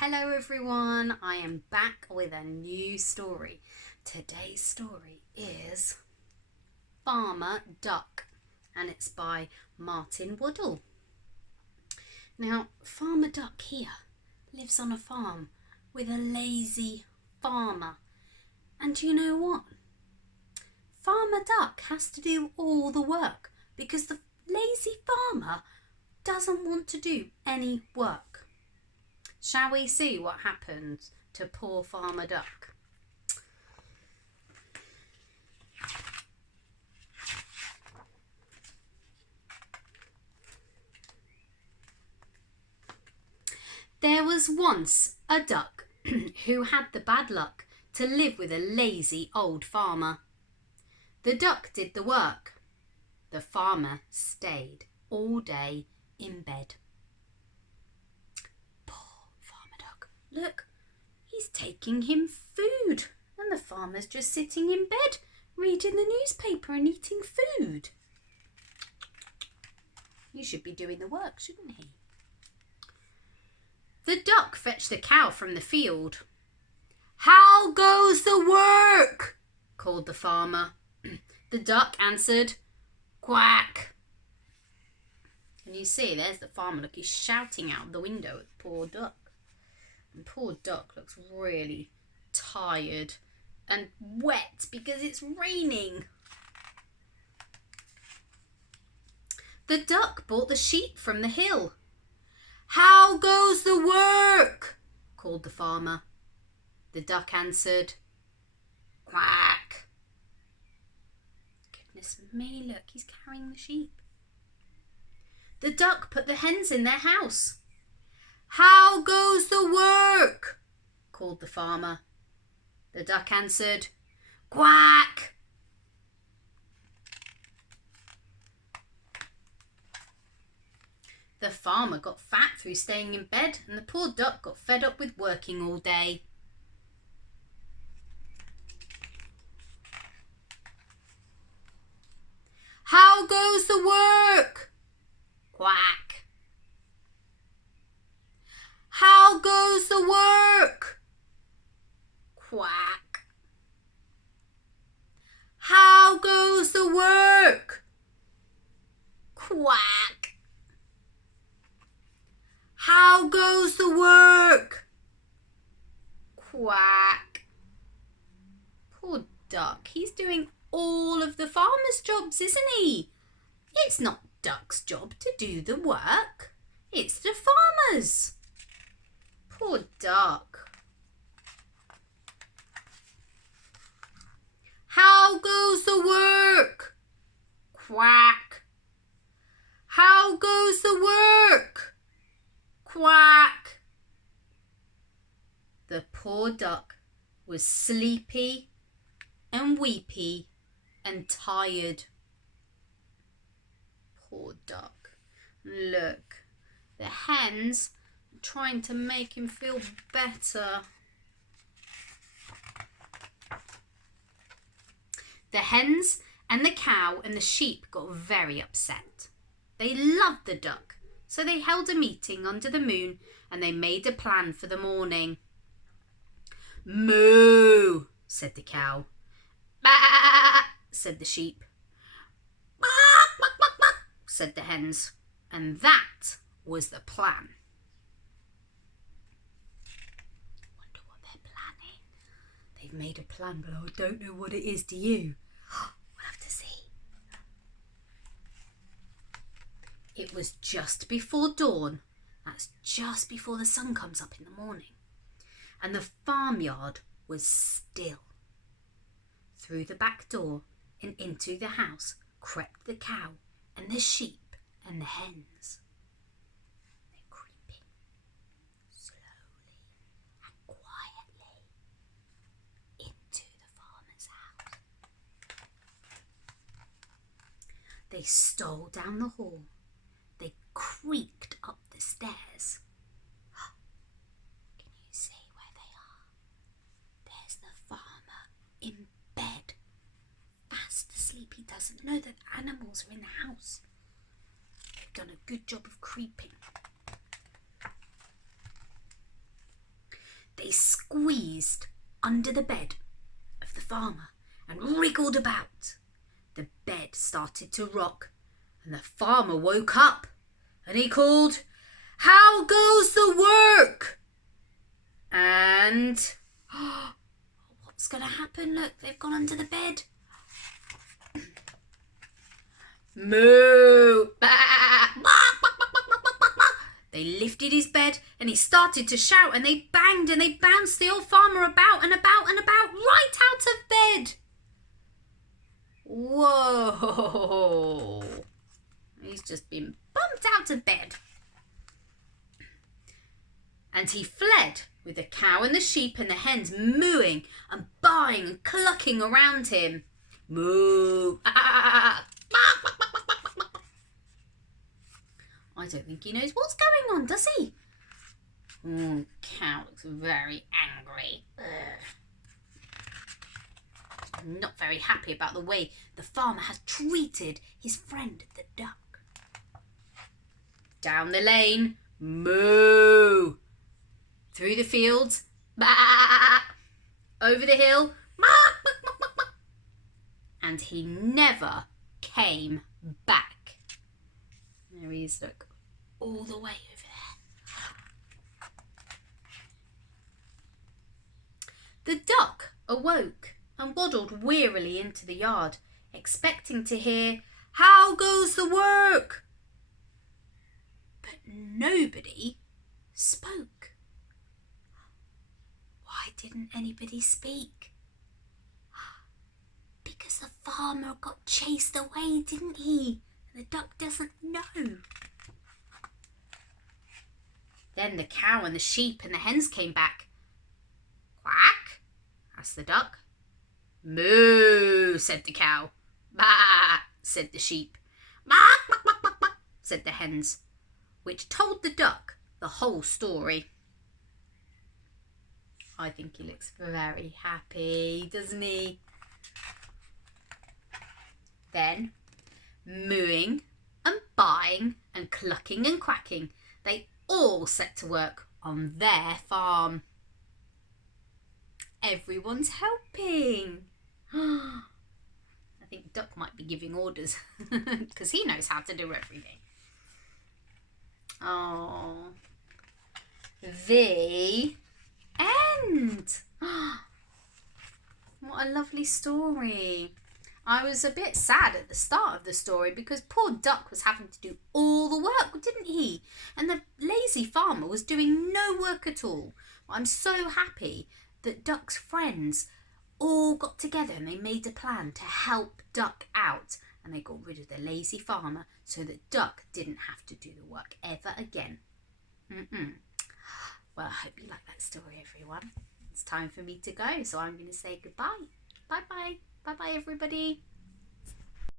Hello everyone, I am back with a new story. Today's story is Farmer Duck and it's by Martin Wadell. Now, Farmer Duck here lives on a farm with a lazy farmer. And you know what? Farmer Duck has to do all the work because the lazy farmer doesn't want to do any work. Shall we see what happened to poor Farmer Duck? There was once a duck who had the bad luck to live with a lazy old farmer. The duck did the work. The farmer stayed all day in bed. Look, he's taking him food and the farmer's just sitting in bed reading the newspaper and eating food. He should be doing the work, shouldn't he? The duck fetched the cow from the field. "How goes the work?" called the farmer. The duck answered, "Quack." And you see, there's the farmer. Look, he's shouting out the window at the poor duck. And poor duck looks really tired and wet because it's raining. The duck brought the sheep from the hill. "How goes the work?" called the farmer. The duck answered, "Quack." Goodness me, look, he's carrying the sheep. The duck put the hens in their house. "How goes the work?" called the farmer. The duck answered, "Quack." The farmer got fat through staying in bed, and the poor duck got fed up with working all day. "How goes the work?" Quack. "How goes the work?" Quack. "How goes the work?" Quack. "How goes the work?" Quack. Poor duck, he's doing all of the farmer's jobs, isn't he? It's not Duck's job to do the work. It's the farmer's. Poor duck. "How goes the work?" Quack. "How goes the work?" Quack. The poor duck was sleepy and weepy and tired. Poor duck. Look, the hens are trying to make him feel better. The hens and the cow and the sheep got very upset. They loved the duck, so they held a meeting under the moon and they made a plan for the morning. "Moo," said the cow. "Bah," said the sheep. "Quack, quack, quack, quack," said the hens. And that was the plan. Wonder what they're planning. They've made a plan, but I don't know what it is, do you? We'll have to see. It was just before dawn. That's just before the sun comes up in the morning. And the farmyard was still. Through the back door and into the house crept the cow and the sheep and the hens. They're creeping slowly and quietly into the farmer's house. They stole down the hall. They creaked up the stairs. Can you see where they are? There's the farmer in bed, fast asleep. He doesn't know that animals are in the house. They've done a good job of creeping. They squeezed under the bed of the farmer and wriggled about. The bed started to rock, and the farmer woke up, and he called, "How goes the work?" And what's going to happen? Look, they've gone under the bed. Moo! They lifted his bed and he started to shout, and they banged and they bounced the old farmer about and about and about, right out of bed. Whoa! He's just been bumped out of bed. And he fled with the cow and the sheep and the hens mooing and baaing and clucking around him. Moo! I don't think he knows what's going on, does he? Cow looks very angry. Not very happy about the way the farmer has treated his friend the duck. Down the lane, moo. Through the fields, bah. Over the hill, bah. And he never came back. There he is, look, all the way over there. The duck awoke and waddled wearily into the yard, expecting to hear, "How goes the work?" But nobody spoke. Why didn't anybody speak? Because the farmer got chased away, didn't he? The duck doesn't know. Then the cow and the sheep and the hens came back. "Quack?" asked the duck. "Moo," said the cow. "Bah," said the sheep. "Bah," said the hens, which told the duck the whole story. I think he looks very happy, doesn't he? Then, mooing and baaing and clucking and quacking, they all set to work on their farm. Everyone's helping. I think Duck might be giving orders because he knows how to do everything. Oh, the end. What a lovely story. I was a bit sad at the start of the story because poor Duck was having to do all the work, didn't he? And the lazy farmer was doing no work at all. I'm so happy that Duck's friends all got together and they made a plan to help Duck out, and they got rid of the lazy farmer so that Duck didn't have to do the work ever again. Well, I hope you like that story, everyone. It's time for me to go, so I'm going to say goodbye. Bye-bye. Bye-bye, everybody.